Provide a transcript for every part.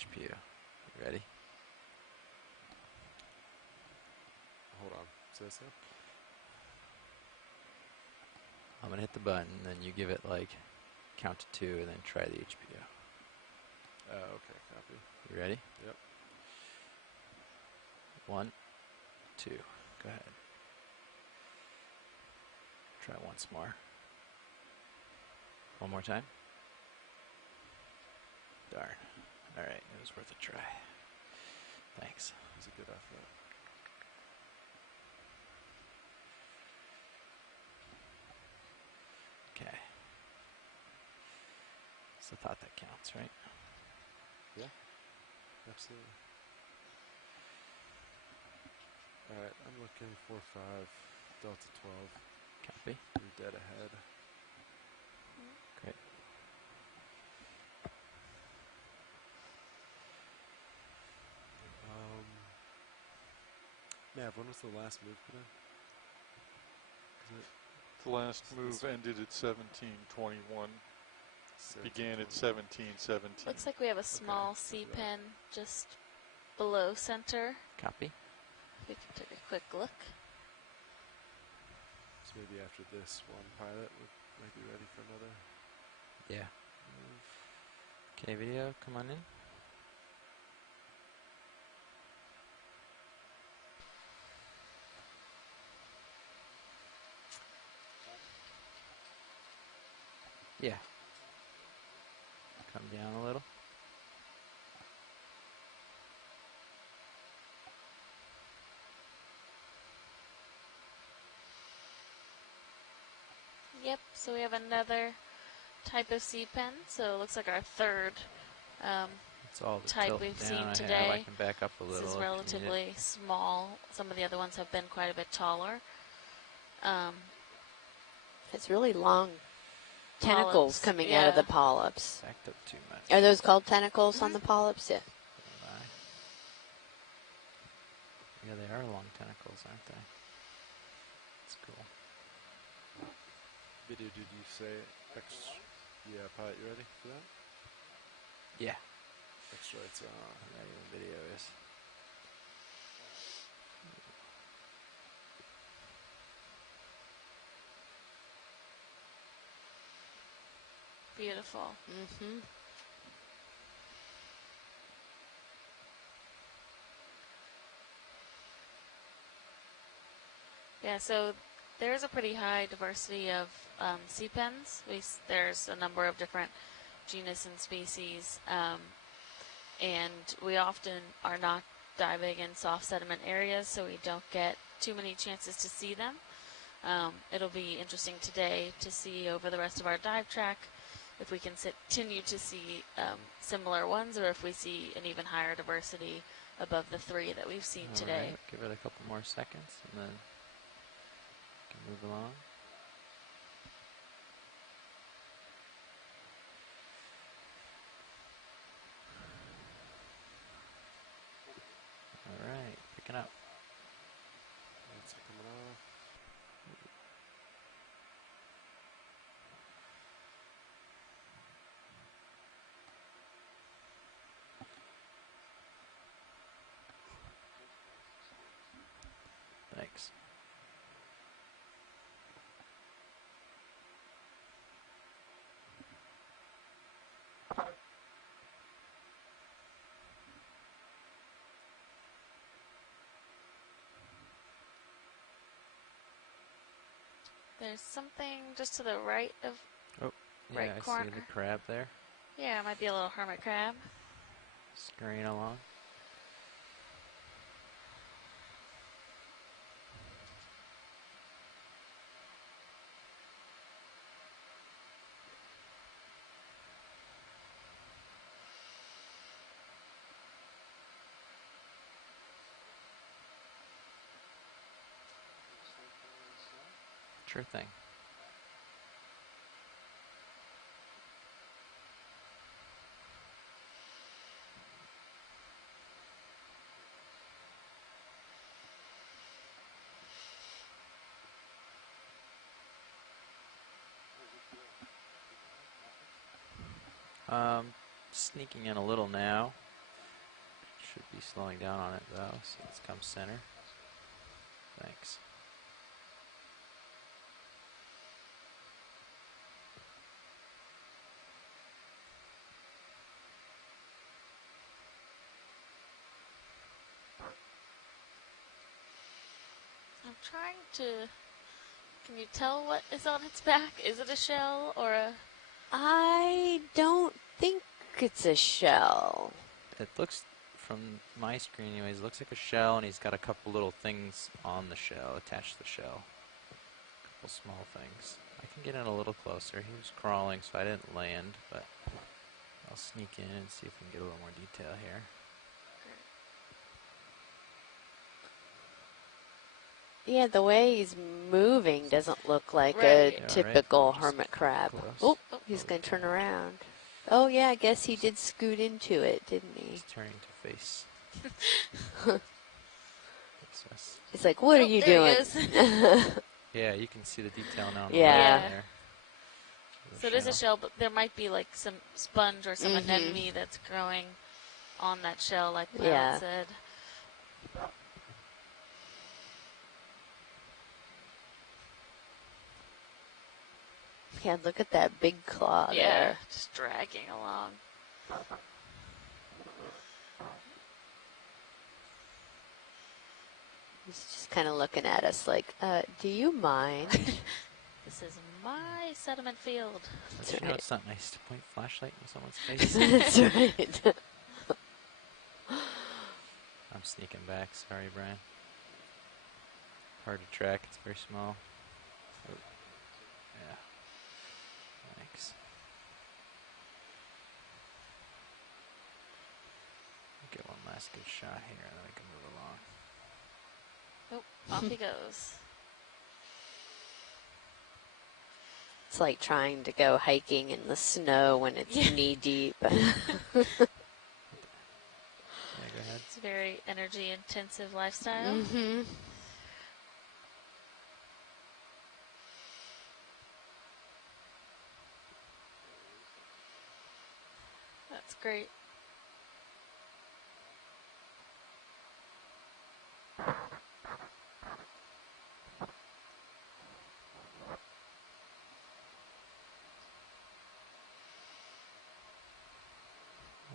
HPU. You ready? Hold on. Say so? I'm going to hit the button, then you give it like count to 2 and then try the HPU. Okay, copy. You ready? Yep. 1, 2. Go ahead. Try once more. One more time. Darn. All right, it was worth a try. Thanks. It was a good effort. Okay. It's the thought that counts, right? Yeah, absolutely. All right, I'm looking 4-5, Delta 12. Copy. You're dead ahead. Great. Mav, when was the last move put in? The last move ended at 1721. Began at 1717. Looks like we have a small C pin just below center. Copy. We can take a quick look. So maybe after this one pilot might be ready for another. Yeah. Okay, video, come on in. Yeah. Come down a little. Yep, so we have another type of C pen. So it looks like our third It's all the type tilt we've down seen I have. today. I can back up a little. This is if you need it. relatively small. Some of the other ones have been quite a bit taller. It's really long tentacles Polyps, coming yeah. out of the polyps. Backed up too much. Are those called tentacles on the polyps? Yeah. Bye. Yeah, they are long tentacles, aren't they? That's cool. Video, did you say yeah, pilot, you ready for that? Yeah. X-rays on. I'm ready when video is. Beautiful. Mm-hmm. Yeah, so there's a pretty high diversity of sea pens. There's a number of different genus and species, and we often are not diving in soft sediment areas, so we don't get too many chances to see them. It'll be interesting today to see over the rest of our dive track if we can continue to see similar ones, or if we see an even higher diversity above the 3 that we've seen today. Right, give it a couple more seconds and then we can move along. All right, picking up. Lights are coming off. Thanks. There's something just to the right of Oh, yeah, right I corner. see the crab there. Yeah, it might be a little hermit crab. Scurrying along. Sure thing. Sneaking in a little now. be slowing down on it though, so let's come center. Thanks. I'm trying to. Can you tell what is on its back? Is it a shell or a? I don't think it's a shell. It looks, from my screen anyways, it looks like a shell, and he's got a couple little things on the shell, attached to the shell. A couple small things. I can get in a little closer. He was crawling, so I didn't land, but I'll sneak in and see if we can get a little more detail here. Yeah, the way he's moving doesn't look like Right. a Yeah, typical right. hermit crab. Close. Oh, he's going to turn around. Oh, yeah, I guess he did scoot into it, didn't he? He's turning to face. Yes. It's like, what are you doing? Yeah, you can see the detail now on Yeah. the there. So it is a shell, but there might be like some sponge or some anemone that's growing on that shell, like Miles said. Yeah, look at that big claw there. Just dragging along. He's just kind of looking at us like, do you mind? This is my sediment field. But you know, it's not nice to point flashlight in someone's face. That's right. I'm sneaking back. Sorry, Brian. Hard to track. It's very small. Oh. Yeah. Thanks. Get one last good shot here, and then we can move along. Oh, off he goes. It's like trying to go hiking in the snow when it's knee deep. Yeah, go ahead. It's a very energy intensive lifestyle. Mm-hmm. That's great.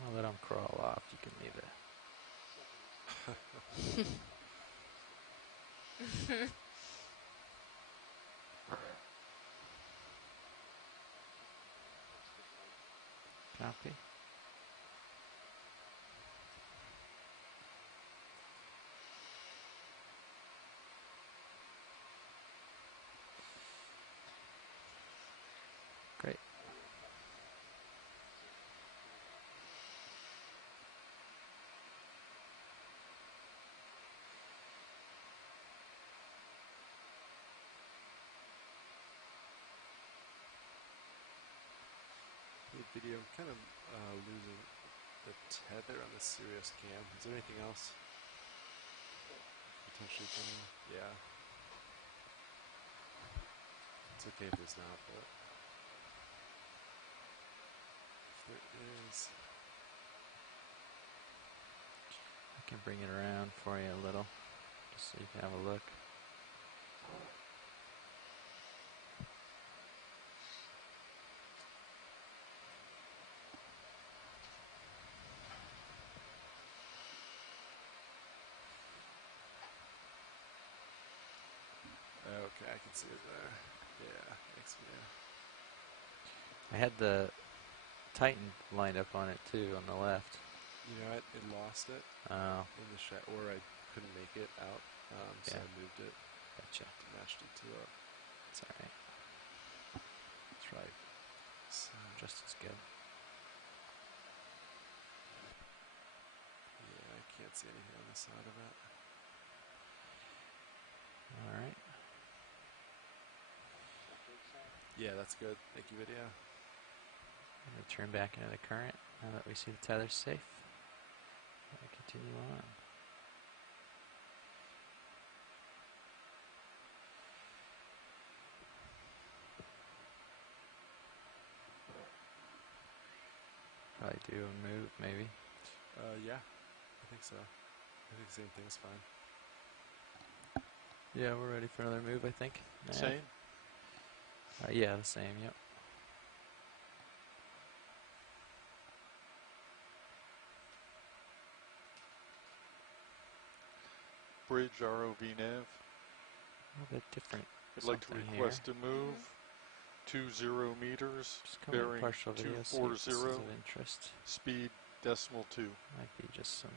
I'll let him crawl off. You can leave it. Copy. Great. Video. I'm kind of losing the tether on the Sirius cam. Is there anything else potentially doing? Yeah. It's okay if there's not, but if there is, I can bring it around for you a little, just so you can have a look. okay, I can see it there. Yeah, thanks, man. I had the Titan lined up on it too, on the left. You know, it lost it in the shot, or I couldn't make it out, so I moved it. Gotcha. Matched it to it. It's alright. That's right. So, Just as good. yeah, I can't see anything on the side of it. Alright. Yeah, that's good. Thank you, video. I'm going to turn back into the current now that we see the tether's safe. And continue on. Probably do a move, maybe. Yeah. I think so. I think the same thing's fine. Yeah, we're ready for another move, I think. Yeah. Same? Yeah, the same, yep. Bridge ROV nav. A little bit different. I'd like to something request here. a move. 20 meters, Just come in bearing partial video, see if this is 240, of interest. speed decimal 2. Might be just some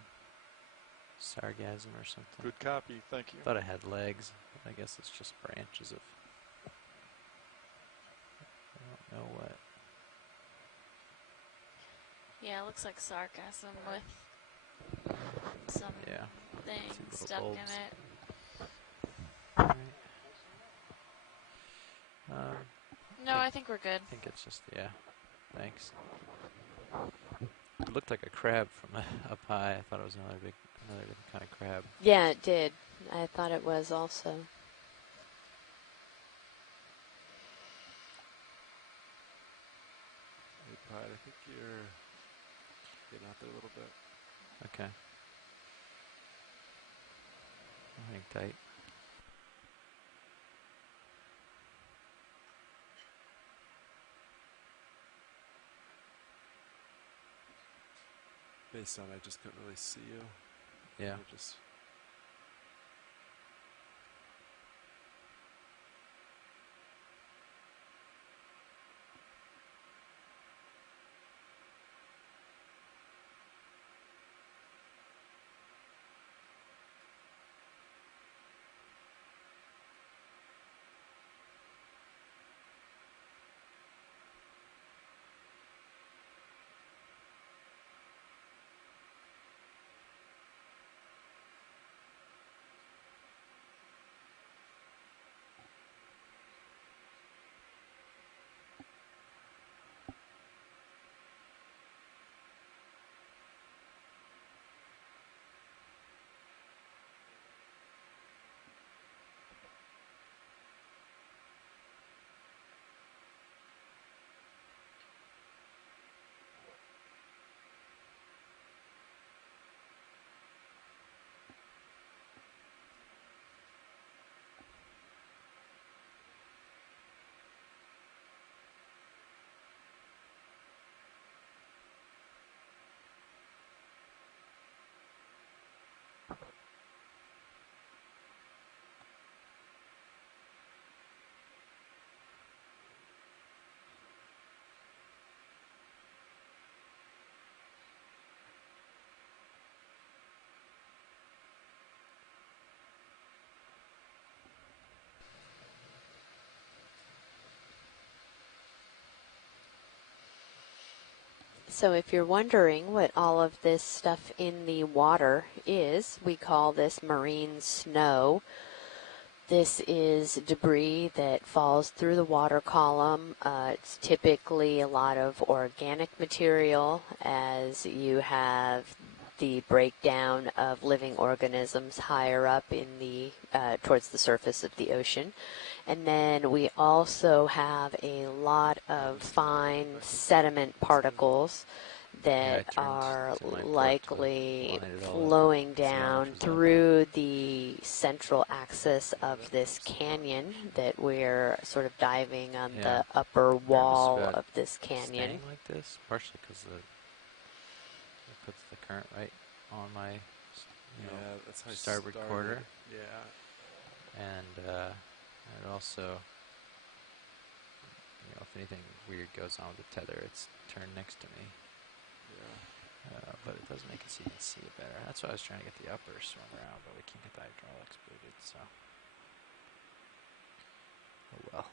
sargassum or something. Good copy, thank you. Thought it had legs, but I guess it's just branches of I don't know what. Yeah, it looks like sargassum with some Yeah. thing Two little stuck bulbs. in it. Alright. No, I think we're good. I think it's just, yeah. Thanks. It looked like a crab from up high. I thought it was another different kind of crab. Yeah, it did. I thought it was also. Hey, Pride, I think you're getting out there a little bit. Okay. Hang tight. Based on I just couldn't really see you. Yeah. You're just So if you're wondering what all of this stuff in the water is, we call this marine snow. This is debris that falls through the water column. It's typically a lot of organic material, as you have the breakdown of living organisms higher up in the towards the surface of the ocean. And then we also have a lot of fine sediment particles that are likely flowing down through the central axis of this canyon that we're sort of diving on the upper wall of this canyon. Staying like this, partially because it puts the current right on my that's how starboard quarter. Yeah. And it also, if anything weird goes on with the tether, it's turned next to me. Yeah. But it does make it so you can see it better. That's why I was trying to get the upper swim around, but we can't get the hydraulics booted, so. Oh well.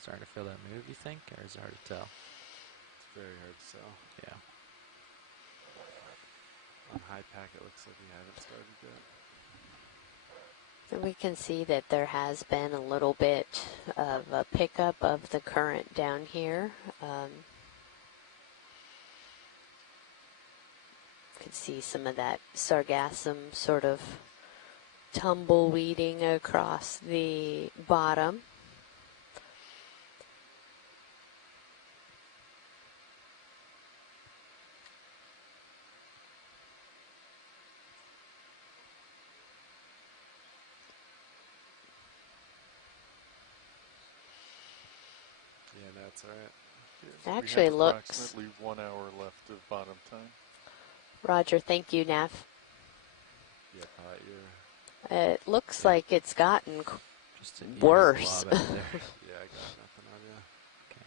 Starting to feel that move, you think, or is it hard to tell? It's very hard to tell. Yeah. On high pack, it looks like we haven't started yet. And we can see that there has been a little bit of a pickup of the current down here. You can see some of that sargassum sort of tumbleweeding across the bottom. Yeah, that's all right. It actually we have looks... approximately 1 hour left of bottom time. Roger, thank you, Neff. Yeah, Pat, It looks like it's gotten Just to worse. blob out there. yeah, I got nothing on you. Okay.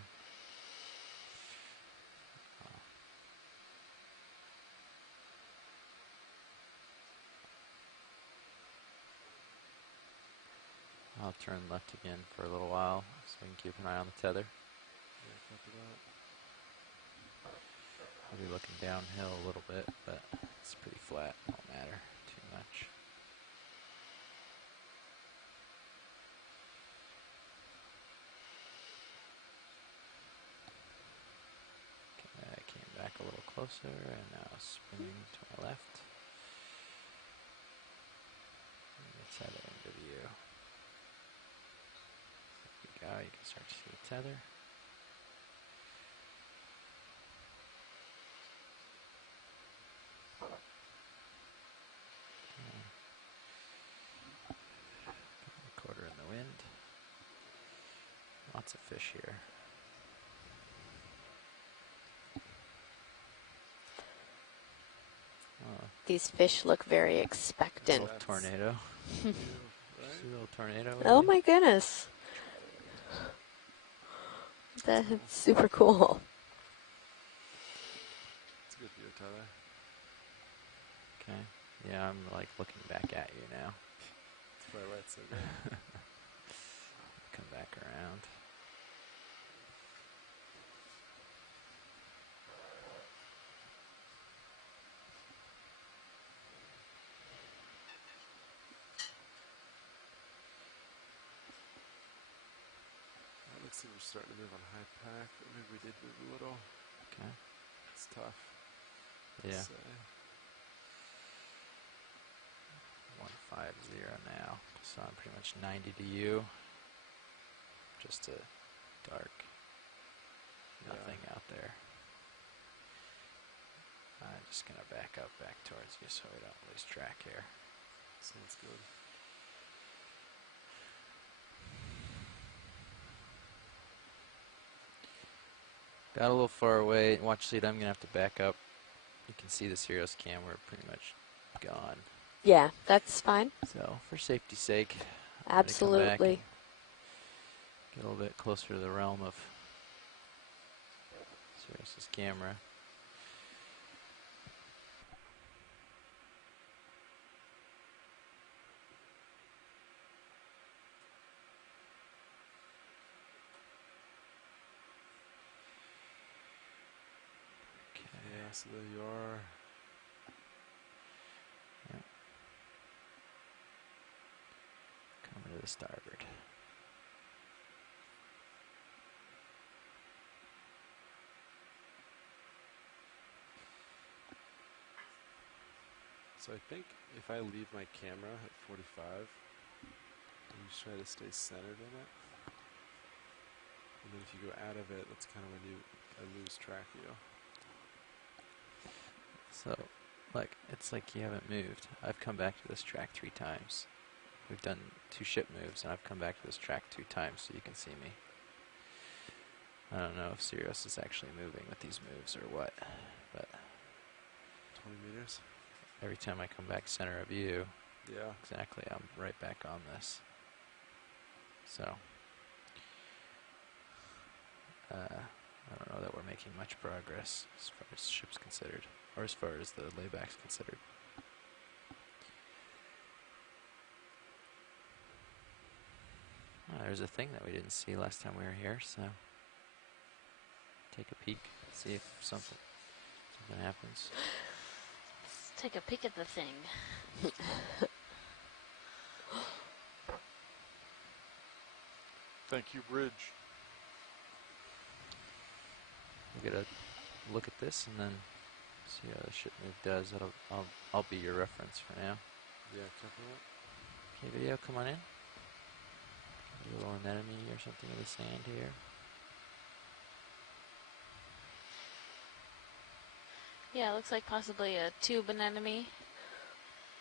I'll turn left again for a little while so we can keep an eye on the tether. Yeah, copy that. I'll be looking downhill a little bit, but it's pretty flat. Won't matter too much. Okay, I came back a little closer and now spinning to my left. The tether into view. There we go, you can start to see the tether. Recorder in the wind. Lots of fish here. Oh, These fish look very expectant. little tornado. Right? See a little tornado? Oh maybe? my goodness. That's super cool. It's a good view, Tyler. Okay. Yeah, I'm like looking back at you now. That's probably why it's so good. Come back around. It looks like we're starting to move on high pack, but maybe we did move a little. Okay. It's tough. Yeah. Say. 150 now. So I'm pretty much 90 to you. Just a dark nothing out there. I'm just gonna back up back towards you so we don't lose track here. Sounds good. Got a little far away. Watch lead, I'm gonna have to back up. You can see the Sirius cam, we're pretty much gone. Yeah, that's fine. So for safety's sake, I'm gonna come back Absolutely. and get a little bit closer to the realm of Sirius's camera. Yeah, so there you are. Yep. Coming to the starboard. So I think if I leave my camera at 45, and you try to stay centered in it, and then if you go out of it, that's kind of when I lose track of you. So, like, it's like you haven't moved. I've come back to this track 3 times. We've done 2 ship moves, and I've come back to this track 2 times so you can see me. I don't know if Sirius is actually moving with these moves or what, but 20 meters? every time I come back center of you, Yeah. exactly, I'm right back on this. So, I don't know that we're making much progress as far as ship's considered, or as far as the layback's considered. There's a thing that we didn't see last time we were here, so take a peek, see if something happens. Let's take a peek at the thing. Thank you, Bridge. We'll get a look at this and then see how the ship move does. I'll be your reference for now. Yeah, copy that. Okay, video, come on in. A little anemone or something in the sand here. Yeah, it looks like possibly a tube anemone.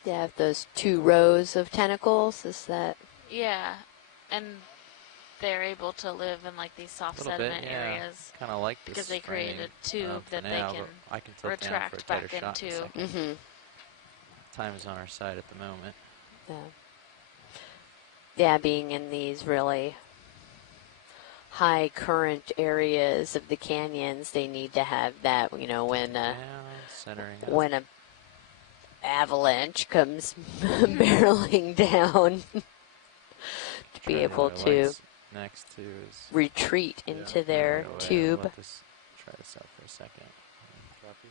They have those 2 rows of tentacles. Is that? Yeah, and they're able to live in like these soft A little bit, sediment yeah. areas Kind of like this because they create framing, a tube for that they now, can but I can tilt down for a retract tighter back shot in a into. second. Mm-hmm. Time is on our side at the moment. Yeah. Yeah, being in these really high current areas of the canyons, they need to have that, when Down, centering up. when a avalanche comes barreling down to be Try to able hit to lights next to is retreat into their right away. tube. Let this try this out for a second. Copy.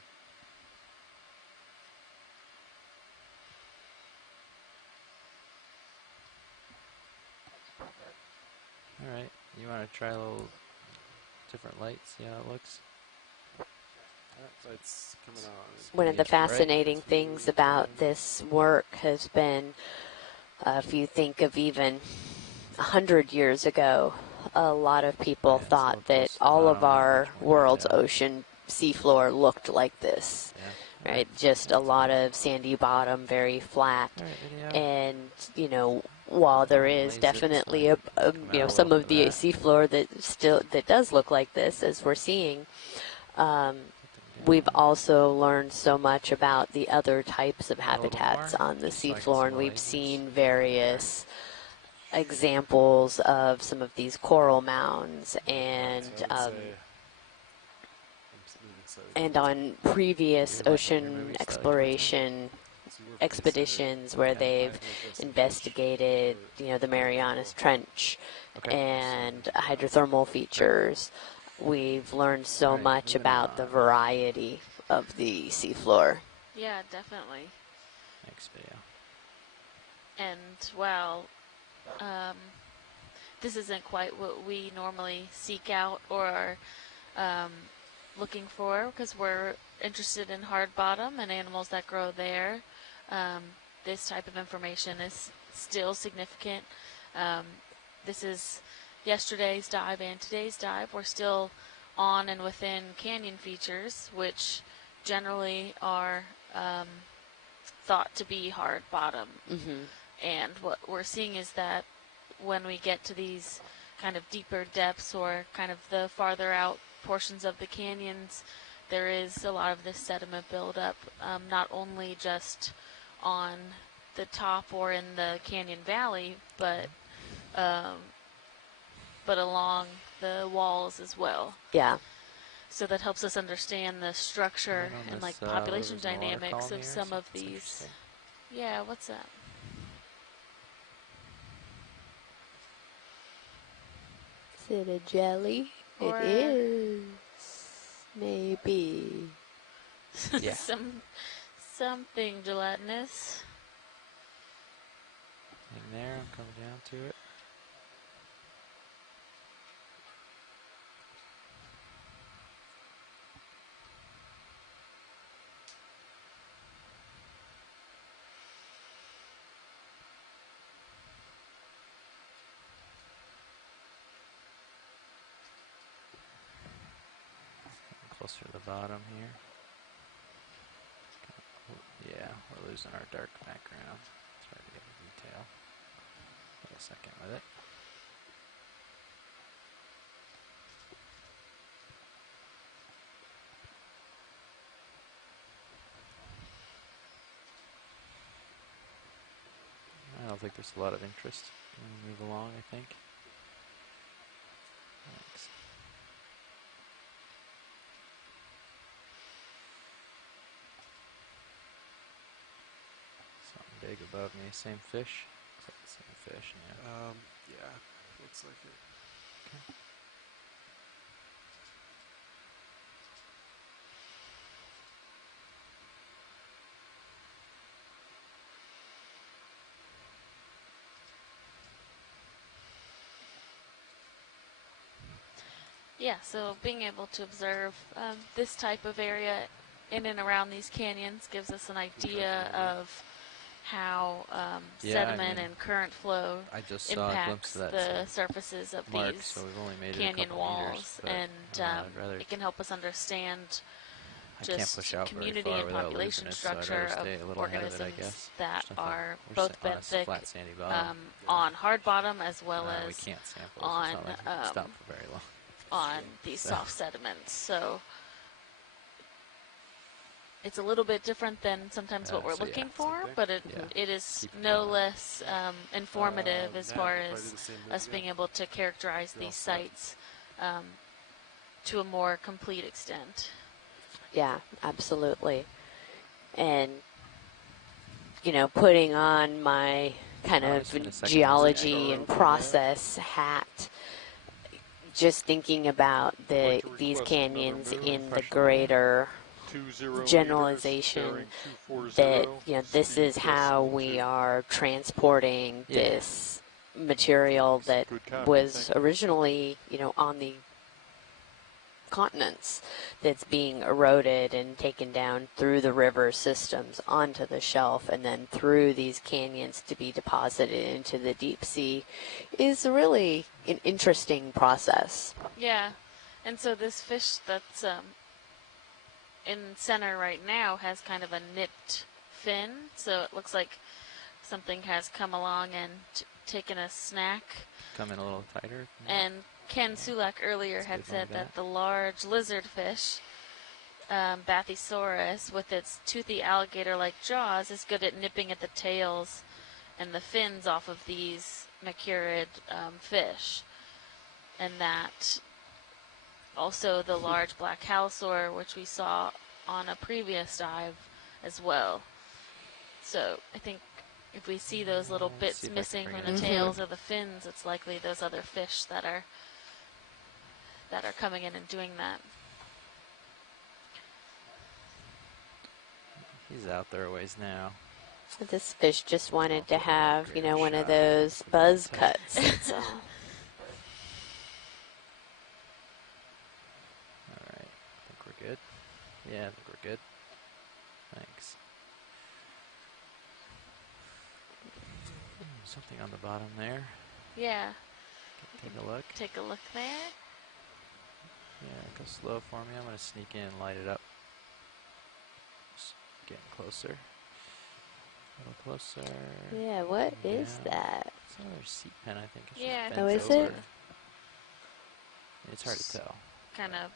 All right, you want to try a little different light, see how it looks? Lights coming on. One of the It's bright. fascinating things about this work has been, if you think of even 100 years ago, a lot of people Yeah, it's a thought little close that to the all of bottom, not our much more world's detail. ocean seafloor looked like this. Yeah. Right, just a lot of sandy bottom, very flat, All right, video. and while there is Laser definitely side. Come out a some little of for the that. seafloor that does look like this, as we're seeing, we've Down. also learned so much about the other types of A little habitats more, on the just so I can seafloor, see and the we've lasers. seen various examples of some of these coral mounds, and So I would say I'm moving slightly and towards on previous You're moving ocean slightly towards me. exploration it. So we're expeditions where Okay. they've facing it. investigated, the Marianas Trench Okay. and hydrothermal features. We've learned so All right, much moving about the on. variety of the seafloor. Yeah, definitely. Next video. And while this isn't quite what we normally seek out or are looking for, because we're interested in hard bottom and animals that grow there, this type of information is still significant. This is yesterday's dive and today's dive. We're still on and within canyon features, which generally are thought to be hard bottom. Mm-hmm. And what we're seeing is that when we get to these kind of deeper depths or kind of the farther out portions of the canyons, there is a lot of this sediment buildup, not only just on the top or in the canyon valley, but along the walls as well. Yeah. So that helps us understand the structure And on and this, like population there's a water dynamics column of here, some so of it's these. interesting. Yeah, what's that? Is it a jelly? Or It is. Maybe. Yeah. something gelatinous. In there, I'm coming down to it. Closer to the bottom here. Yeah, we're losing our dark background. It's hard to get the detail. Wait a second with it. I don't think there's a lot of interest. We'll move along, I think. Thanks. Something big above me. Same fish? Looks like the same fish, yeah. Yeah, looks like it. Yeah, so being able to observe this type of area in and around these canyons gives us an idea of how Yeah, I sediment mean, and current flow I just saw a glimpse impacts of that the so surfaces of mark, these so we've only made it a canyon couple meters, walls, but and I'd rather. it can help us understand I can't just push out very community far and without population losing it, so I'd structure rather of stay a little ahead of it, I organisms guess. that There's nothing. are We're both on a benthic flat sandy bottom. on hard bottom as well We as can't sample, so on it's not like we can stop for very long. on these So- soft sediments. So it's a little bit different than sometimes what we're so yeah, looking same for, thing. but it Yeah. is Keep it no going. less informative as Matt, far we'll probably as do the same move us again. being able to characterize You're all these set. sites to a more complete extent. Yeah, absolutely. And, putting on my kind Oh, of just in a second. geology Yeah. and process hat, just thinking about Like to these request canyons another move. in the Professional. greater 20 generalization meters, bearing that 240, this speed is how decimal we 2. are transporting Yeah. this material that Good copy, was thank you. originally on the continents, that's being eroded and taken down through the river systems onto the shelf and then through these canyons to be deposited into the deep sea, is really an interesting process. Yeah, and so this fish that's in center right now has kind of a nipped fin, so it looks like something has come along and taken a snack. Come in a little tighter. And Ken Sulak earlier That's had good said like that that. the large lizardfish, Bathysaurus, with its toothy alligator-like jaws, is good at nipping at the tails and the fins off of these macurid fish. And that also the large black halosaur, which we saw on a previous dive as well. So I think if we see those little Let's see bits if I can missing bring from it the in. tails or the fins, it's likely those other fish that are coming in and doing that. He's out there a ways now. This fish just wanted to have, Great one of shot. those Good buzz ball cuts. That's all. Alright, I think we're good. Yeah, I think we're good. Thanks. Something on the bottom there. Yeah, Take a look. take a look there. Yeah, go slow for me. I'm going to sneak in and light it up. Just getting closer. A little closer. Yeah, what is Yeah. that? It's another seat pen, I think. It's Yeah, just Oh, bent is over. it? It's hard to tell. Kind of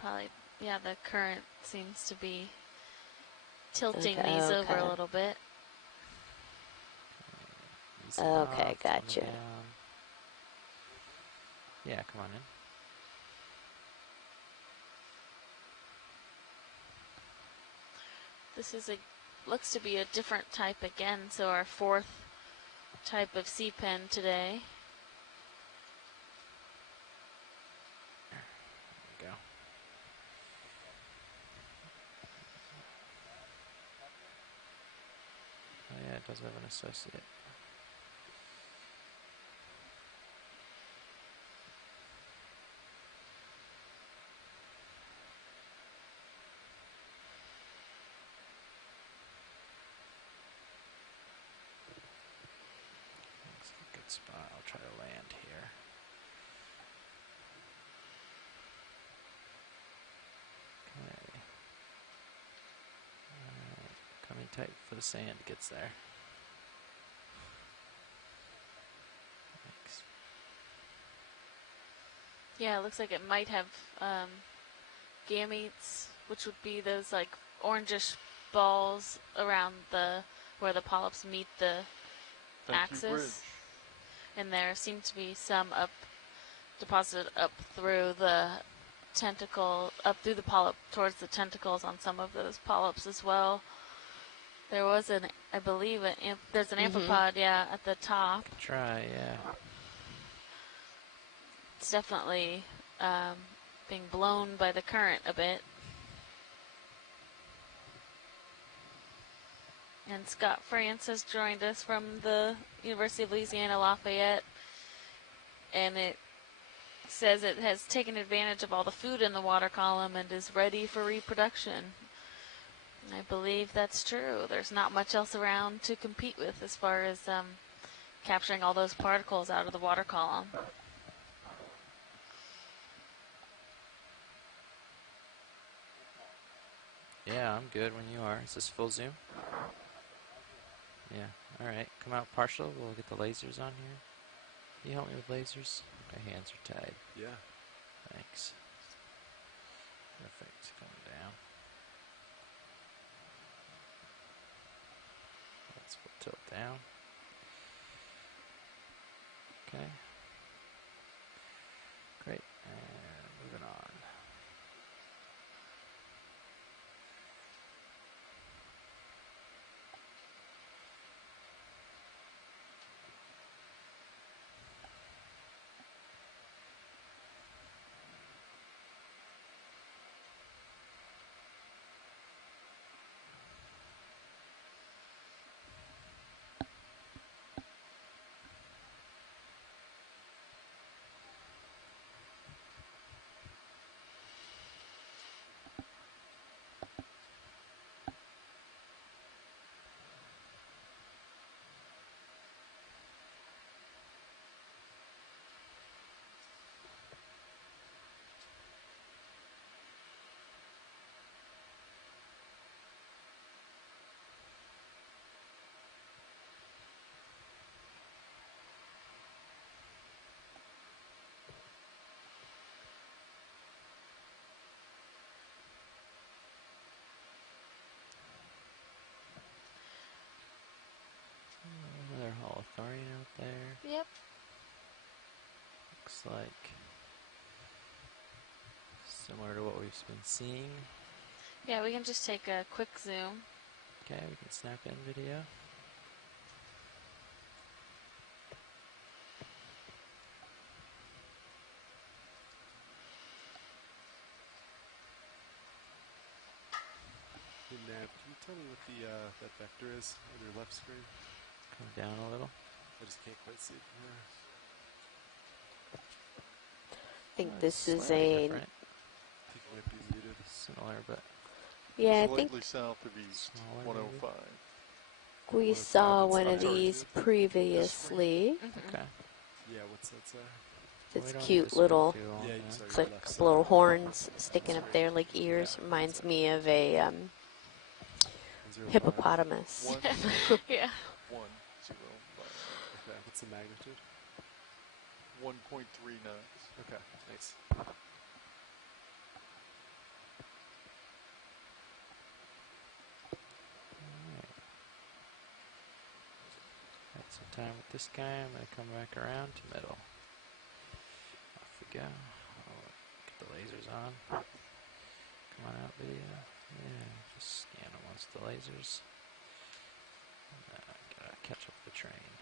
probably, yeah, the current seems to be tilting Okay, these over okay. a little bit. Ease it Okay, off, slow gotcha. down. Yeah, come on in. This is looks to be a different type again, so our fourth type of sea pen today. There we go. Oh yeah, it does have an associate. Looks like a good spot. I'll try to land here. Okay. Coming tight before the sand gets there. Thanks. Yeah, it looks like it might have gametes, which would be those like orangish balls around where the polyps meet the Thank you, Bridge. axis. And there seem to be some deposited up through the tentacle, up through the polyp towards the tentacles on some of those polyps as well. There was I believe, there's an amphipod, yeah, at the top. Try, yeah. It's definitely being blown by the current a bit. And Scott France has joined us from the University of Louisiana Lafayette, and it says it has taken advantage of all the food in the water column and is ready for reproduction. I believe that's true. There's not much else around to compete with as far as capturing all those particles out of the water column. Yeah, I'm good when you are. Is this full zoom? Yeah. All right. Come out partial. We'll get the lasers on here. Can you help me with lasers? My hands are tied. Yeah. Thanks. Perfect. Coming down. Let's put tilt down. Okay. Great. And moving on. Another holothurian out there. Yep. Looks like similar to what we've been seeing. Yeah, we can just take a quick zoom. Okay, we can snap in video. Hey, Nav, can you tell me what the that vector is on your left screen? Come down a little. I just can't quite see it from here. I think this is Slightly a, different. I think it might be muted. Similar, but yeah, I think Slightly south of east, Smaller, 105. we 105, saw it's one not of charged these yet. previously. okay. Yeah, what's that say? Well, It's we don't need cute to spend little, too long Yeah, on you that. saw it's your like left a side. couple little horns sticking up there like ears. Yeah, Reminds that's it. me of a 105. hippopotamus. 1, Yeah. 1, 0, 5. Okay, what's the magnitude? 1.3 knots. Okay, thanks. Alright. Had some time with this guy. I'm going to come back around to middle. Off we go. Oh, get the lasers on. Come on out, video. Yeah, just scan them once the lasers. Gotta catch up the train.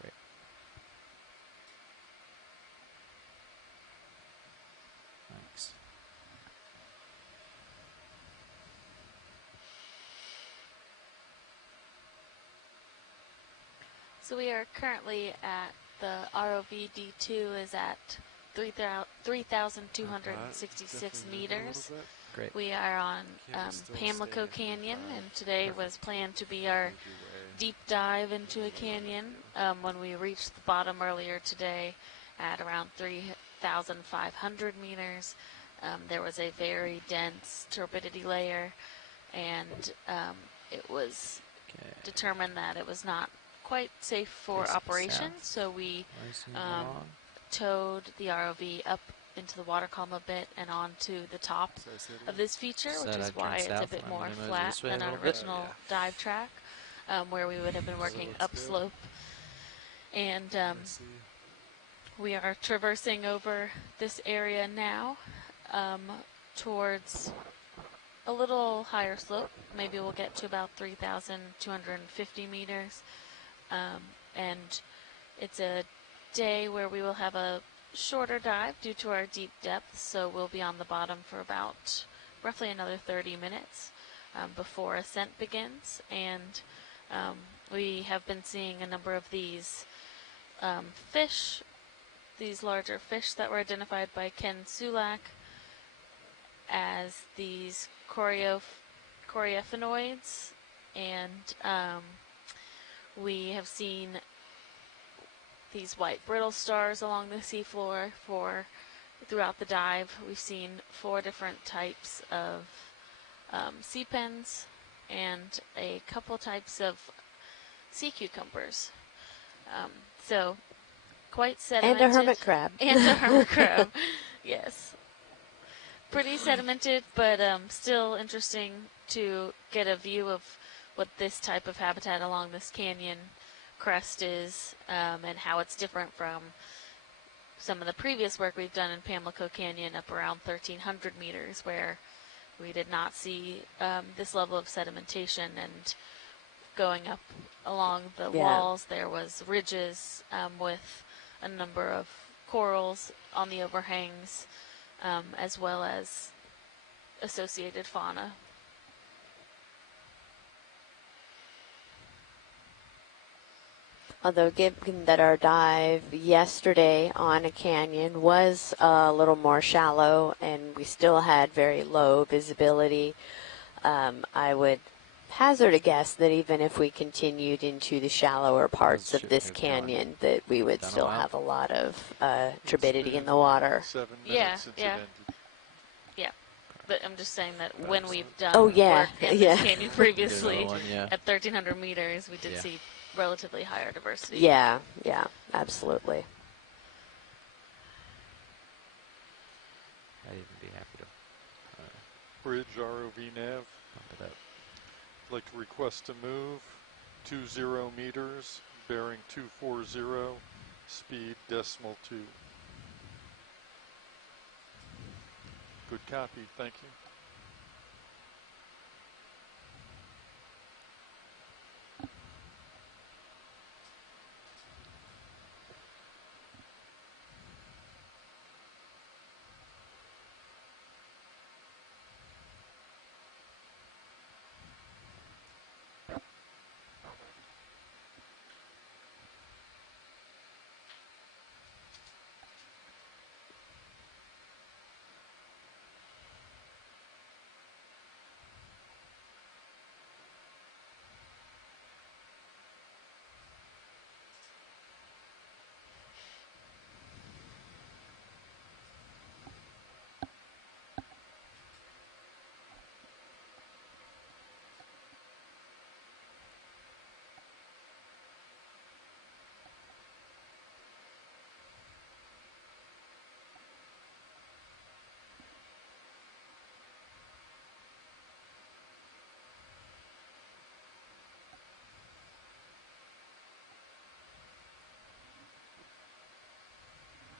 Great. Thanks. So we are currently at the ROV D2 is at 3,266 meters. Great. We are on Camera's still Pamlico staying at Canyon, 45. and today was Perfect. planned to be our Made your way. deep dive into a canyon. When we reached the bottom earlier today at around 3,500 meters, there was a very dense turbidity layer, and it was Okay. determined that it was not quite safe for Facing operation, south. so we Racing um, along. towed the ROV up into the water column a bit and onto the top Sorry, say it of again? this feature, Said which is I'd turn why it's a south, bit and I'm more gonna move flat this way a than our little bit. original Yeah. dive track, where we would have been working looks good. upslope. And I see. we are traversing over this area now towards a little higher slope. Maybe we'll get to about 3,250 meters. And it's a day where we will have a shorter dive due to our deep depth, so we'll be on the bottom for about roughly another 30 minutes before ascent begins. And we have been seeing a number of these fish, these larger fish that were identified by Ken Sulak as these choreophenoids, and we have seen these white brittle stars along the seafloor throughout the dive. We've seen 4 different types of sea pens and a couple types of sea cucumbers. So quite sedimented. And a hermit crab. And a hermit crab, yes. Pretty sedimented, but still interesting to get a view of what this type of habitat along this canyon crest is, and how it's different from some of the previous work we've done in Pamlico Canyon up around 1,300 meters, where we did not see this level of sedimentation, and going up along the walls there was ridges with a number of corals on the overhangs, as well as associated fauna. Although given that our dive yesterday on a canyon was a little more shallow and we still had very low visibility, I would hazard a guess that even if we continued into the shallower parts of this canyon, that we would still have a lot of turbidity in the water. 7 minutes Yeah, since yeah. it ended. Yeah, but I'm just saying that when we've done Oh, yeah, work in yeah. this canyon previously, One, yeah. at 1,300 meters, we did see relatively higher diversity. Yeah, absolutely. I'd even be happy to Bridge ROV nav. bump it up. Like to request to move 20 meters, bearing 240, speed decimal 2. Good copy, thank you.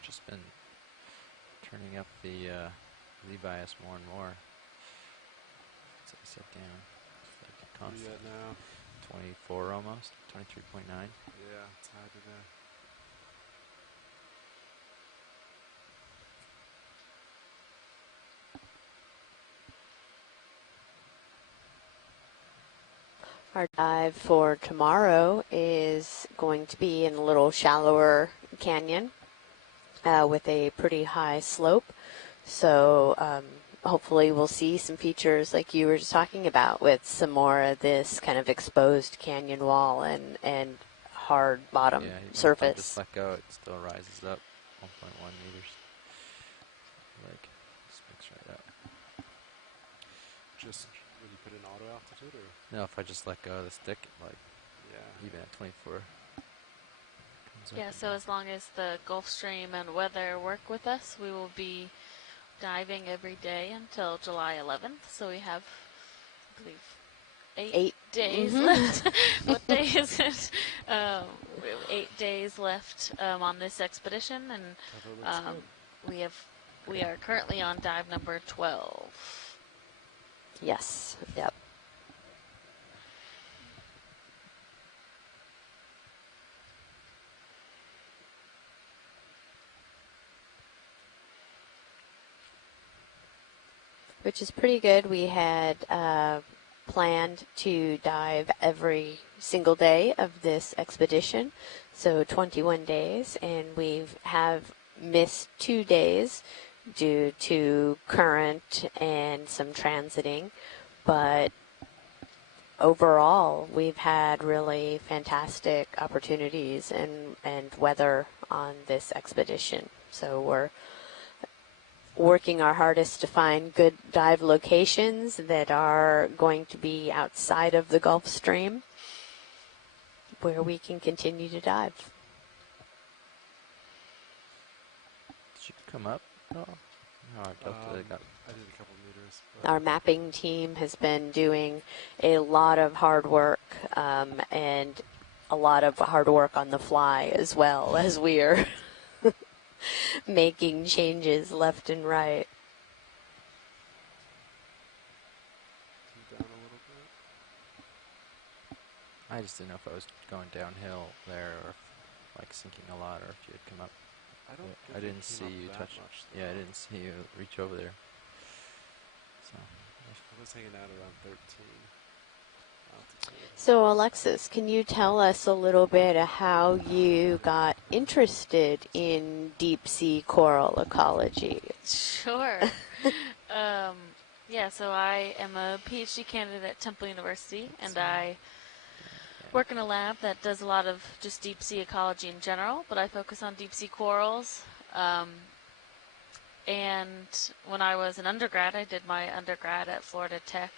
Just been turning up the Z-bias more and more. So I set down. It's like a What are you constant. at now? 24 almost. 23.9. Yeah, it's high today. Our dive for tomorrow is going to be in a little shallower canyon with a pretty high slope. So hopefully we'll see some features like you were just talking about, with some more of this kind of exposed canyon wall and hard bottom Yeah, even if I surface. just let go, it still rises up 1.1 meters. Like, just mix right up. Just when you put in auto altitude, or No, if I just let go of the stick, like, yeah, even at 24. comes up Yeah, so again. as long as the Gulf Stream and weather work with us, we will be diving every day until July 11th. So we have, I believe, 8 days Mhm. left. What day is it? We have 8 days left on this expedition, and cover looks good. we are currently on dive number 12. Yes, yep. Which is pretty good. We had planned to dive every single day of this expedition, so 21 days, and we have missed 2 days due to current and some transiting, but overall, we've had really fantastic opportunities and weather on this expedition. So we're working our hardest to find good dive locations that are going to be outside of the Gulf Stream where we can continue to dive. Did you come up? Oh, no, I built it. I did a couple meters. But Our mapping team has been doing a lot of hard work and a lot of hard work on the fly as well as we are making changes left and right. down a little bit. I just didn't know if I was going downhill there or like sinking a lot, or if you had come up. I don't. I think didn't it see came up you that touch. much, Yeah, I though. didn't see you reach over there. So I was hanging out around 13 altitude. So, Alexis, can you tell us a little bit of how you got interested in deep sea coral ecology? Sure. Yeah, so I am a PhD candidate at Temple University, and I work in a lab that does a lot of just deep sea ecology in general, but I focus on deep sea corals. And when I was an undergrad, I did my undergrad at Florida Tech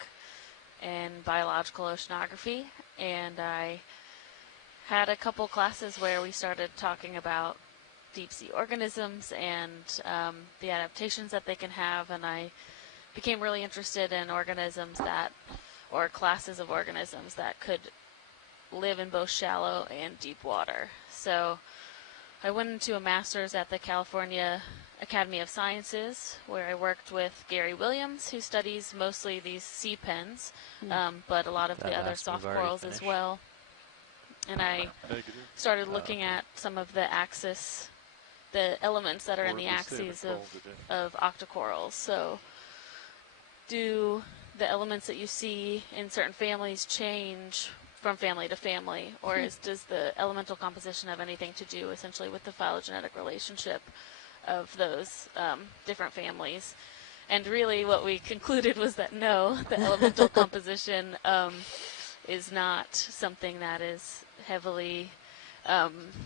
in biological oceanography, and I had a couple classes where we started talking about deep sea organisms and the adaptations that they can have, and I became really interested in organisms that, or classes of organisms that could live in both shallow and deep water. So I went into a master's at the California Academy of Sciences, where I worked with Gary Williams, who studies mostly these sea pens, but a lot of That the other last soft we've already corals as finished. well. And I Negative. started looking at some of the axis, the elements that are in Or the at least they axes haven't of called it in. octocorals. So do the elements that you see in certain families change from family to family, or does the elemental composition have anything to do essentially with the phylogenetic relationship of those different families? And really what we concluded was that no, the elemental composition is not something that is heavily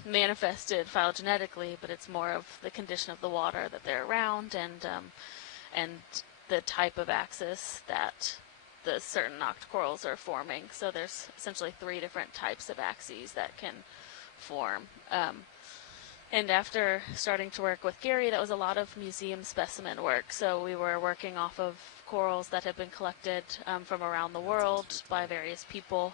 manifested phylogenetically, but it's more of the condition of the water that they're around and the type of axis that the certain octocorals are forming. So there's essentially 3 different types of axes that can form. And after starting to work with Gary, that was a lot of museum specimen work. So we were working off of corals that had been collected from around the world by various people.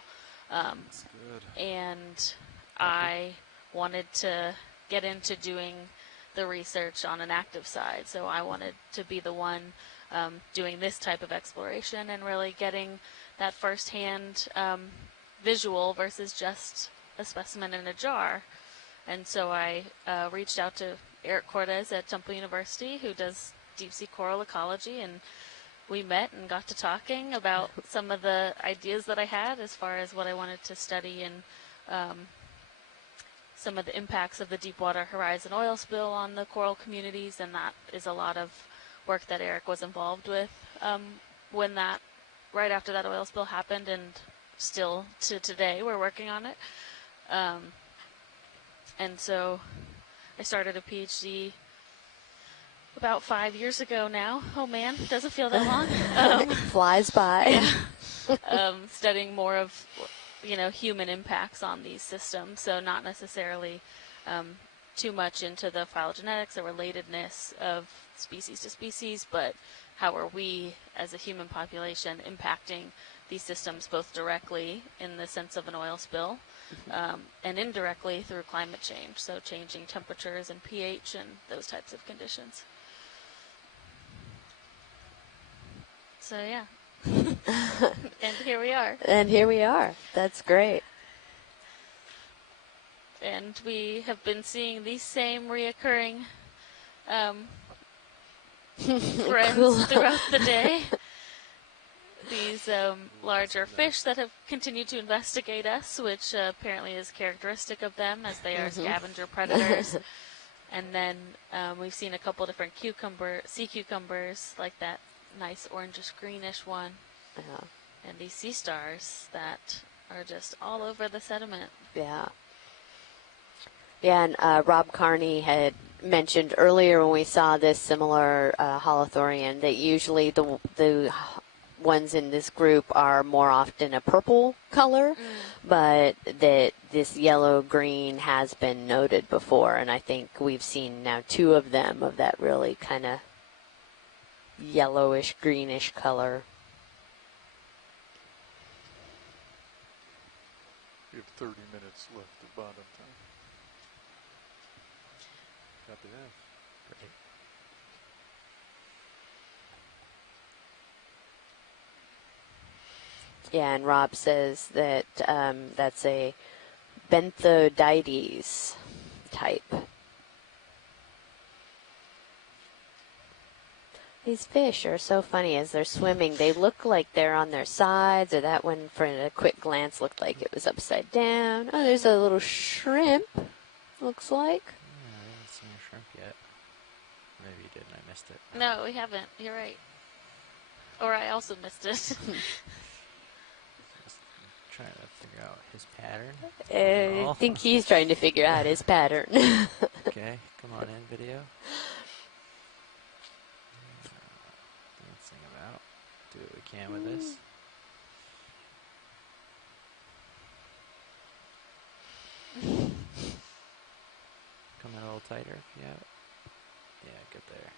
That's good. And I wanted to get into doing the research on an active side. So I wanted to be the one doing this type of exploration and really getting that firsthand visual versus just a specimen in a jar. And so I reached out to Eric Cortez at Temple University, who does deep sea coral ecology, and we met and got to talking about some of the ideas that I had as far as what I wanted to study and some of the impacts of the Deepwater Horizon oil spill on the coral communities, and that is a lot of work that Eric was involved with when that, right after that oil spill happened, and still to today we're working on it. And so I started a PhD about 5 years ago now. Oh man, doesn't feel that long. Flies by. Studying more of, human impacts on these systems. So not necessarily too much into the phylogenetics or relatedness of species to species, but how are we as a human population impacting these systems both directly in the sense of an oil spill and indirectly through climate change, so changing temperatures and pH and those types of conditions. So yeah. And here we are. And here we are. That's great. And we have been seeing these same reoccurring friends Cool. throughout the day. These larger fish that have continued to investigate us, which apparently is characteristic of them, as they are scavenger predators. And then we've seen a couple different sea cucumbers, like that nice orangish greenish one, and these sea stars that are just all over the sediment. Yeah. Yeah, and Rob Carney had mentioned earlier when we saw this similar holothurian that usually the ones in this group are more often a purple color, but that this yellow-green has been noted before, and I think we've seen now 2 of them of that really kind of yellowish, greenish color. We have 30 minutes left at bottom time. Copy that. Great. Yeah, and Rob says that that's a Benthodides type. These fish are so funny as they're swimming. They look like they're on their sides, or that one, for a quick glance, looked like it was upside down. Oh, there's a little shrimp, looks like. Yeah, I haven't seen a shrimp yet. Maybe you did and I missed it. No, we haven't. You're right. Or I also missed it. Just trying to figure out his pattern. I think he's trying to figure out his pattern. Okay, come on in, video. Dancing about. Do what we can with this. Come in a little tighter if you have it. Yeah, good there.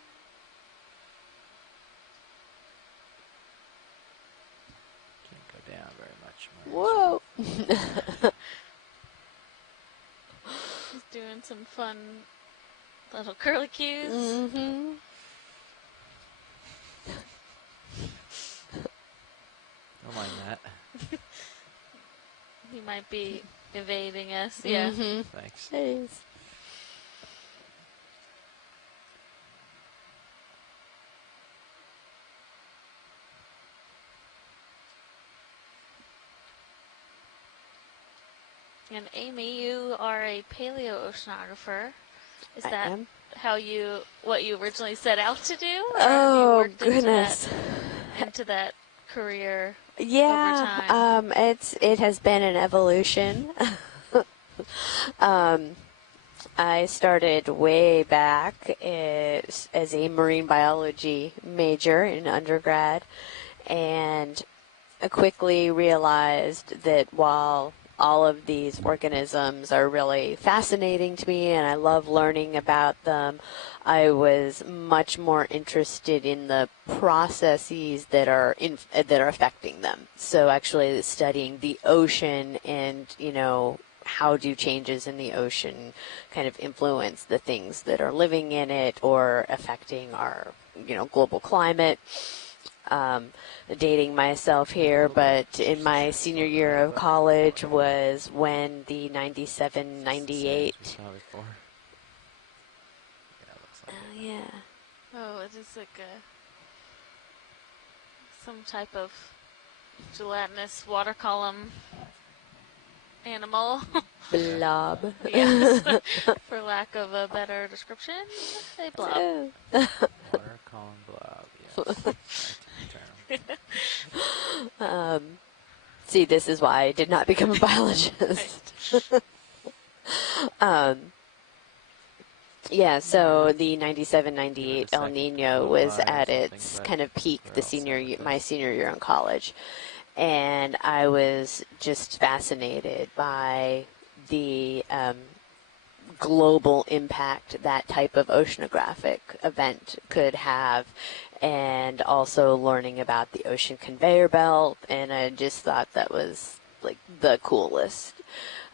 Can't go down very much more. Whoa! He's doing some fun little curlicues. Mm-hmm. Don't mind that. He might be evading us. Yeah. Mm-hmm. Thanks. It is. And Amy, you are a paleoceanographer. Is I that am. what you originally set out to do? Or have you Oh, worked goodness. into that career Yeah, over time? it has been an evolution. I started way back as a marine biology major in undergrad, and I quickly realized that while all of these organisms are really fascinating to me and I love learning about them, I was much more interested in the processes that are affecting them. So actually studying the ocean and, how do changes in the ocean kind of influence the things that are living in it or affecting our, global climate. Dating myself here, but in my senior year of college was when the 97, 98. We saw before. Yeah, looks like it. Yeah. Oh, it is like some type of gelatinous water column animal. Blob. Yes. For lack of a better description, a blob. Water column blob. Yes. Term. See, this is why I did not become a biologist. Yeah, so the 97, 98 El Nino was at its kind of peak my senior year in college. And I was just fascinated by the global impact that type of oceanographic event could have, and also learning about the ocean conveyor belt, and I just thought that was like the coolest.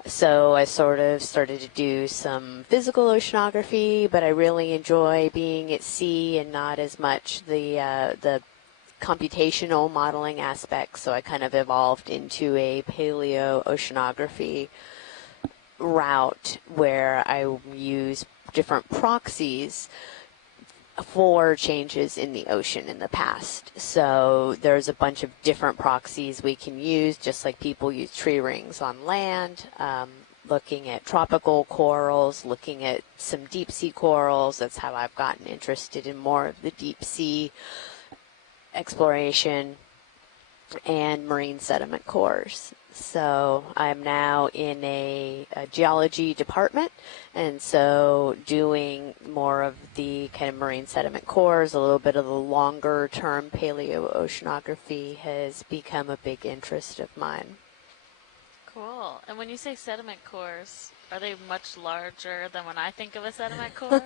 So I sort of started to do some physical oceanography, but I really enjoy being at sea and not as much the computational modeling aspects. So I kind of evolved into a paleo oceanography route where I use different proxies for changes in the ocean in the past. So there's a bunch of different proxies we can use, just like people use tree rings on land. looking at tropical corals, looking at some deep sea corals. That's how I've gotten interested in more of the deep sea exploration and marine sediment cores. So I'm now in a geology department, and so doing more of the kind of marine sediment cores, a little bit of the longer term paleoceanography has become a big interest of mine. Cool. And when you say sediment cores, are they much larger than when I think of a sediment core?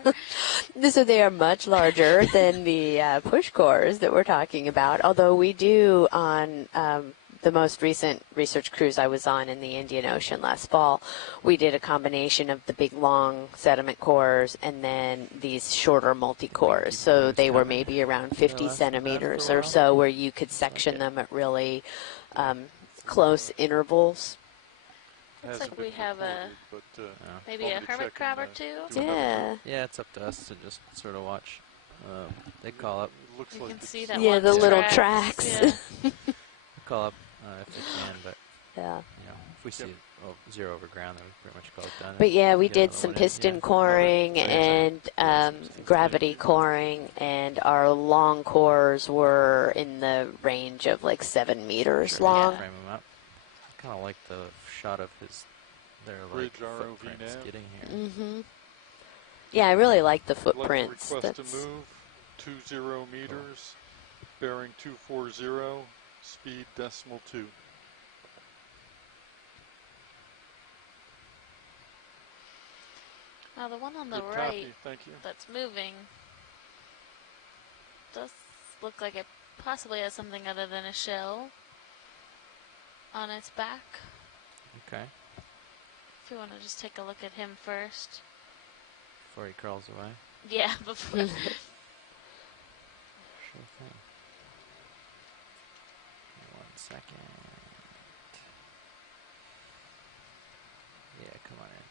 So they are much larger than the push cores that we're talking about, although we do on the most recent research cruise I was on in the Indian Ocean last fall, we did a combination of the big long sediment cores and then these shorter multi-cores. So they were maybe around 50 centimeters or so, where you could section them at really close intervals. Looks like we have maybe a hermit crab or two. Yeah. Yeah, it's up to us to just sort of watch. They call up. Looks You like can it's see that Yeah, one's the little tracks. tracks. Yeah. They call up if they can, but Yeah. if we see zero over ground, then we pretty much call it done. But yeah, we Get did another some one in. piston Yeah. coring Yeah, and gravity coring, and our long cores were in the range of like 7 meters Sure, long. frame them up. I kind of like the shot of their Bridge like ROV footprints nav. getting here. Mm-hmm. Yeah, I really like the I'd like to footprints. request That's to move 20 meters, bearing 240, speed .2. Now the one on the Good right copy, thank you. that's moving does look like it possibly has something other than a shell on its back. Okay. If you want to just take a look at him first. Before he crawls away. Yeah, before. Sure thing. Give me 1 second. Yeah, come on in.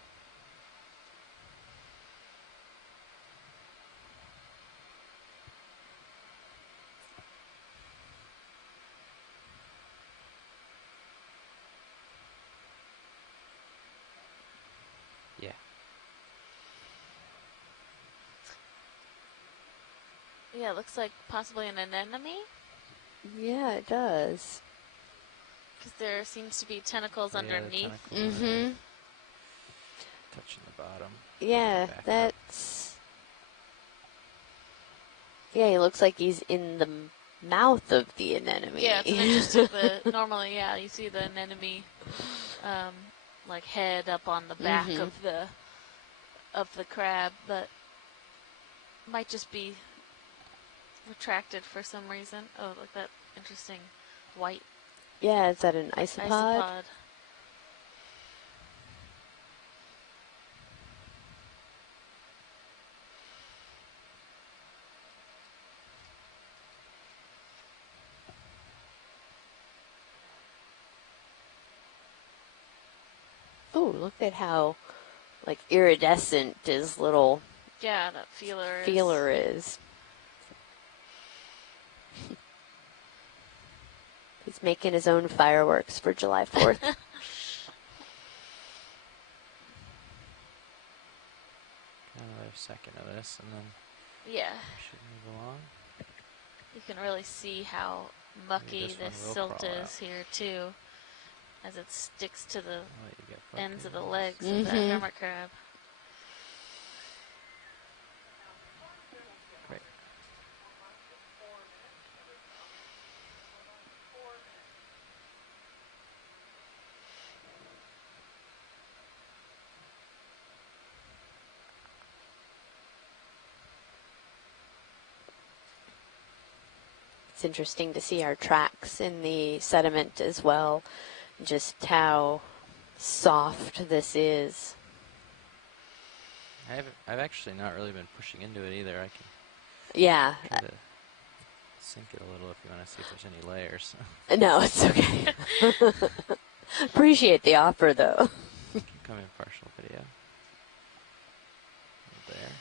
Yeah. Yeah, it looks like possibly an anemone. yeah, it does. Because there seems to be tentacles Yeah, the underneath. tentacle underneath, Mm-hmm. touching the bottom. Yeah, Back up. that's. Yeah, he looks like he's in the mouth of the anemone. Yeah, it's an interesting. Normally, yeah, you see the anemone, like head up on the back Mhm. of the crab, but might just be retracted for some reason. Oh, look at that interesting white Yeah, is that an isopod? isopod. Oh, look at how, like, iridescent his little Yeah, that feeler. feeler is. He's making his own fireworks for July 4th. Another second of this, and then Yeah, we should move along. you can really see how mucky this one this will silt crawl out. is here too, as it sticks to the I'll let you get ends of the focused. legs of that Mhm. hermit crab. Great. It's interesting to see our tracks in the sediment as well, just how soft this is. I've actually not really been pushing into it either. I can Yeah, try to sink it a little if you want to see if there's any layers. no, it's okay. Appreciate the offer, though. Come in partial video. There.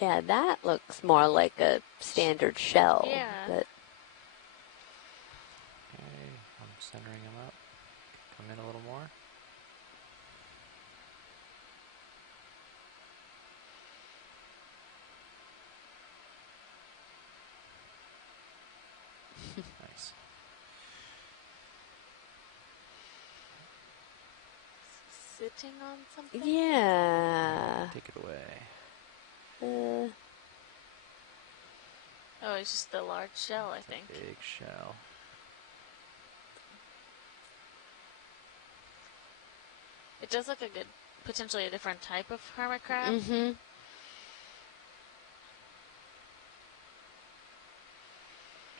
Yeah, that looks more like a standard shell. Yeah. But Okay, I'm Come in a little more. Nice. Sitting on something? Yeah. Take it away. Oh, it's just the large shell, I think. Big shell. It does look like potentially a different type of hermit crab. Mm-hmm.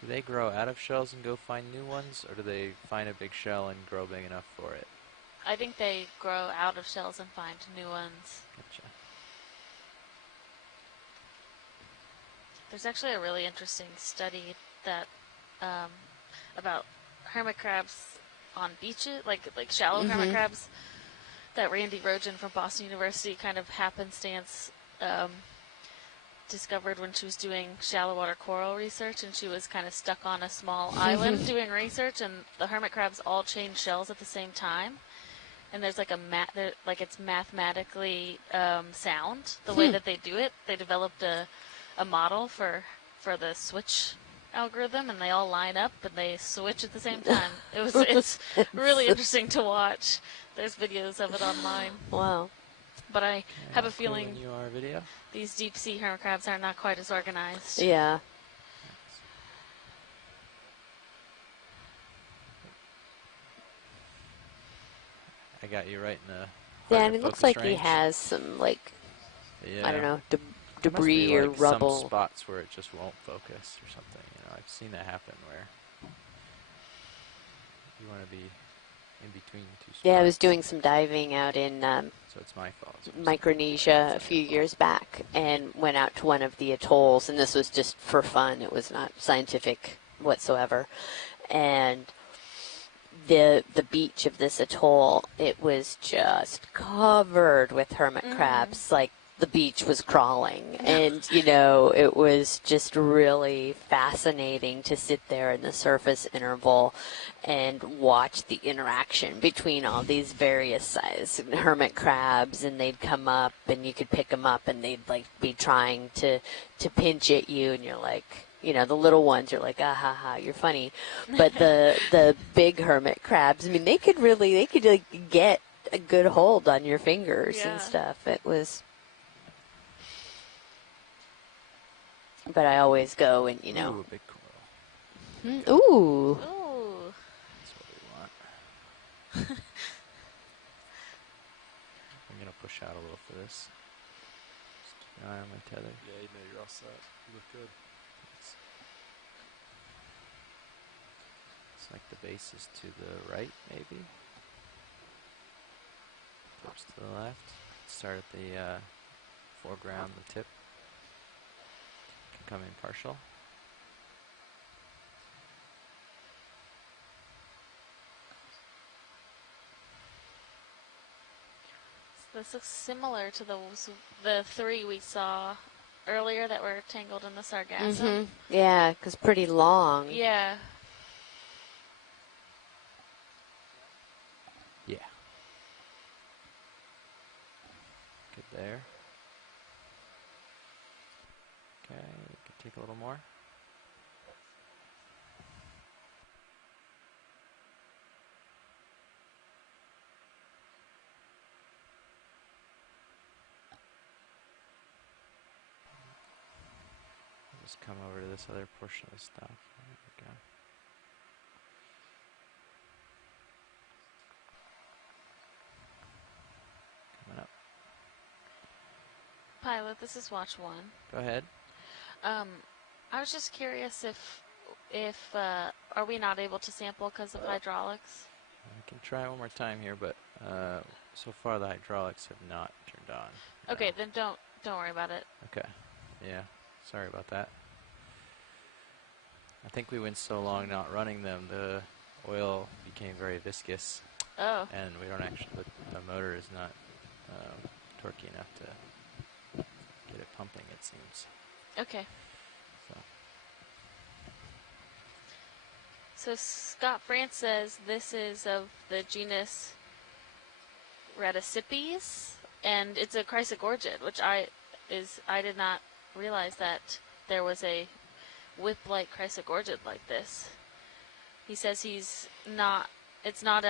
Do they grow out of shells and go find new ones, or do they find a big shell and grow big enough for it? I think they grow out of shells and find new ones. Gotcha. There's actually a really interesting study that about hermit crabs on beaches, like shallow hermit crabs, that Randy Rogen from Boston University kind of happenstance discovered when she was doing shallow water coral research, and she was kind of stuck on a small island doing research, and the hermit crabs all change shells at the same time. And there's like it's mathematically sound the way that they do it. They developed a model for the switch algorithm, and they all line up and they switch at the same time. It's really interesting to watch. There's videos of it online. Wow. But I have a feeling When you are video. these deep sea hermit crabs are not quite as organized. Yeah. I got you right in the. Yeah, harder and it looks focus like he range. has some, like, Yeah. I don't know, There must debris be, or like, rubble. Some spots where it just won't focus or something. You know, I've seen that happen where you want to be in between two spots. Yeah, I was doing some diving out in So it's my fault. So I'm Micronesia a few years back and went out to one of the atolls, and this was just for fun. It was not scientific whatsoever. And the beach of this atoll, it was just covered with hermit crabs. Like, the beach was crawling, and it was just really fascinating to sit there in the surface interval and watch the interaction between all these various size hermit crabs. And they'd come up and you could pick them up, and they'd like be trying to pinch at you, and you're like, the little ones, you're like, ah, ha, ha, you're funny. But the big hermit crabs, I mean, they could like get a good hold on your fingers and stuff. It was, but I always go and, Ooh, a big coral. ooh. Ooh. That's what we want. I'm going to push out a little for this. Just keep an eye on my tether. Yeah, you're all set. You look good. It's like the base is to the right, maybe. Tips to the left. Start at the foreground, the tip. Can come in partial. This looks similar to the three we saw earlier that were tangled in the sargassum. Yeah, because pretty long. Yeah. Yeah. Good there. Okay, you can take a little more. Just come over to this other portion of the stock. There we go. Coming up. Pilot, this is watch one. Go ahead. I was just curious if are we not able to sample because of hydraulics? I can try one more time here, but so far the hydraulics have not turned on. Okay, then don't worry about it. Okay. Yeah. Sorry about that. I think we went so long not running them, the oil became very viscous, Oh. and we don't actually. The motor is not torquey enough to get it pumping. It seems. Okay. So Scott France says this is of the genus Radicipes, and it's a chrysogorgid, which I did not realize that there was a whip-like chrysogorgid like this. He says it's not